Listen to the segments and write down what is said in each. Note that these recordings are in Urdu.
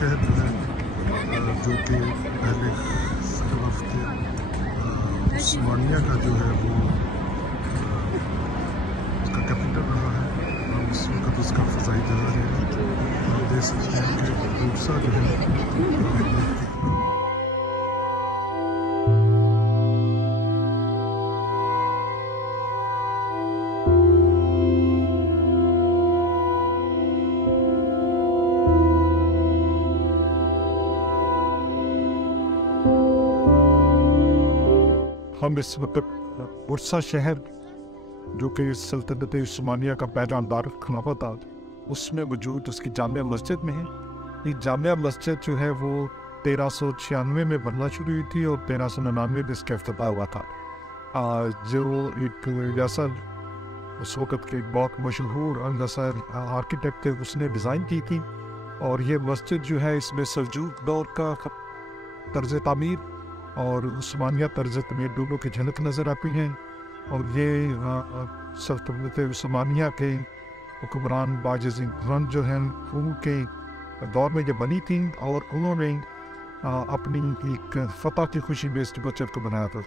شہر جو ہے جو کہ پہلے وقت عثمانیہ کا جو ہے وہ اس کا کیپٹل رہا ہے. اس وقت اس کا فضائی جہاز ہے. آپ دیکھ سکتے ہیں کہ بورسا جو ہے ہم اس وقت برسا شہر جو کہ سلطنت عثمانیہ کا پہلا دارالخلافہ تھا اس میں موجود اس کی جامع مسجد میں ہے. یہ جامع مسجد جو ہے وہ 1396 میں بننا شروع ہوئی تھی اور 1399 میں اس کا افتتاح ہوا تھا. جو ایک یاسر اس وقت کے بہت مشہور اندسر آرکیٹیکٹ تھے اس نے ڈیزائن کی تھی. اور یہ مسجد جو ہے اس میں سلجوق دور کا طرز تعمیر اور عثمانیہ طرز تعمیر دونوں کی جھلک نظر آتی ہیں. اور یہ سلطنت عثمانیہ کے حکمران باجز خان جو ہیں ان کے دور میں یہ بنی تھیں اور انہوں نے اپنی ایک فتح کی خوشی میں اس مسجد کو بنایا تھا.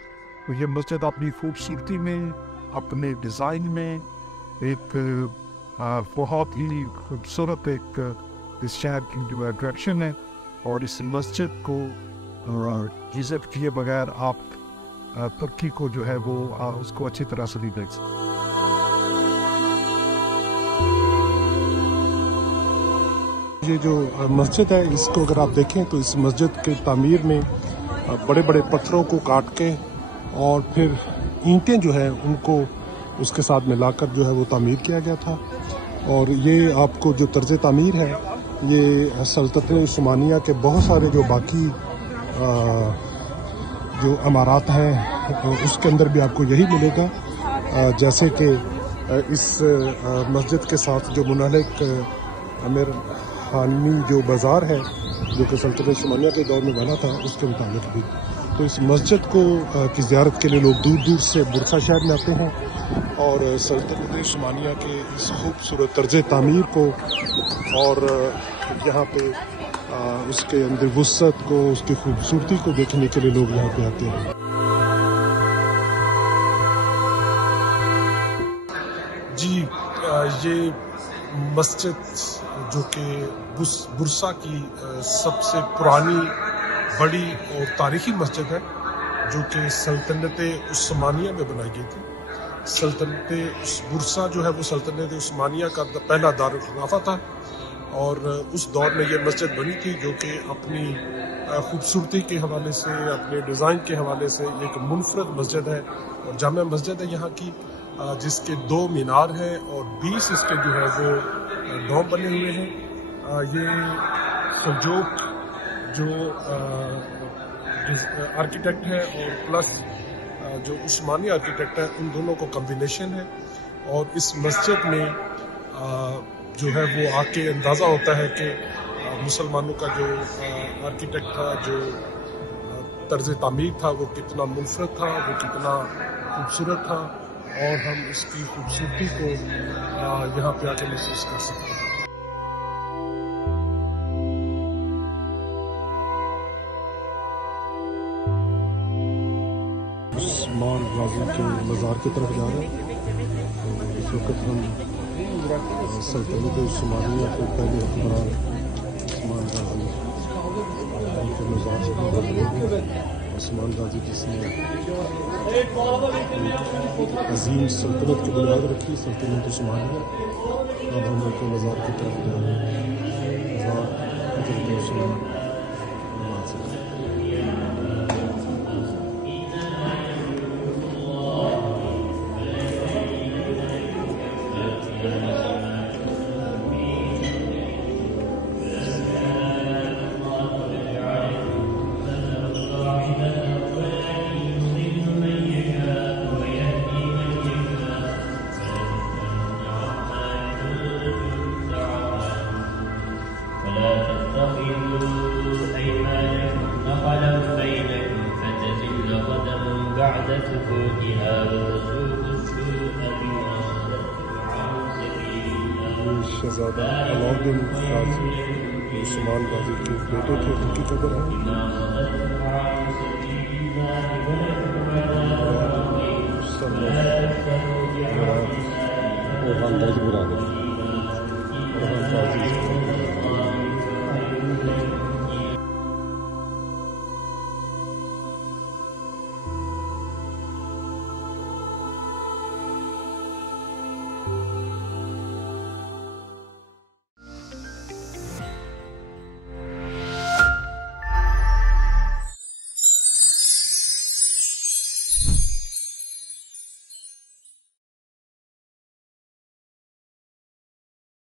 تو یہ مسجد اپنی خوبصورتی میں اپنے ڈیزائن میں ایک بہت ہی خوبصورت ایک اس شہر کی جو اٹریکشن ہے. اور اس مسجد کو وزٹ کیے بغیر آپ ترکی کو جو ہے وہ اس کو اچھی طرح سے نہیں دیکھ سکتے. یہ جو مسجد ہے اس کو اگر آپ دیکھیں تو اس مسجد کے تعمیر میں بڑے بڑے پتھروں کو کاٹ کے اور پھر اینٹیں جو ہیں ان کو اس کے ساتھ ملا کر جو ہے وہ تعمیر کیا گیا تھا. اور یہ آپ کو جو طرز تعمیر ہے یہ سلطنت عثمانیہ کے بہت سارے جو باقی جو عمارات ہیں اس کے اندر بھی آپ کو یہی ملے گا. جیسے کہ اس مسجد کے ساتھ جو منحلق امیر خانوی جو بازار ہے جو کہ سلطنت عثمانیہ کے دور میں بنا تھا اس کے مطابق بھی. تو اس مسجد کو کی زیارت کے لیے لوگ دور دور سے برسا شہر میں آتے ہیں اور سلطنت عثمانیہ کے اس خوبصورت طرز تعمیر کو اور یہاں پہ اس کے اندر وسعت کو اس کی خوبصورتی کو دیکھنے کے لیے لوگ یہاں پہ آتے ہیں. جی یہ مسجد جو کہ برسا کی سب سے پرانی بڑی اور تاریخی مسجد ہے جو کہ سلطنت عثمانیہ میں بنائی گئی تھی. سلطنت برسا جو ہے وہ سلطنت عثمانیہ کا پہلا دارالخلافہ تھا اور اس دور میں یہ مسجد بنی تھی جو کہ اپنی خوبصورتی کے حوالے سے اپنے ڈیزائن کے حوالے سے ایک منفرد مسجد ہے اور جامع مسجد ہے یہاں کی جس کے 2 مینار ہیں اور 20 اس کے جو ہے وہ ڈوم بنے ہوئے ہیں. یہ سلجوق جو آرکیٹیکٹ ہے اور پلس جو عثمانی آرکیٹیکٹ ہے ان دونوں کو کمبینیشن ہے. اور اس مسجد میں جو ہے وہ آ کے اندازہ ہوتا ہے کہ مسلمانوں کا جو آرکیٹیکٹ تھا جو طرز تعمیر تھا وہ کتنا منفرد تھا وہ کتنا خوبصورت تھا اور ہم اس کی خوبصورتی کو یہاں پہ آ کے محسوس کر سکتے ہیں. عثمان غازی کے مزار کی طرف جا رہے ہیں. اس وقت ہم سلطنت عثمانیہ کے پہلے حکمران عثمان غازی کے مزار سے گزر رہے ہیں. عثمان غازی جس نے عظیم سلطنت کی بنیاد رکھی سلطنت عثمانیہ. اب ہم ان کے مزار کی طرف جا رہے ہیں. مزار حضرت عثمان غازی. شہزادہ علاؤدین غازی عثمان غازی کے بیٹے تھے، ان کی قبر ہے. O bandajı bırakır.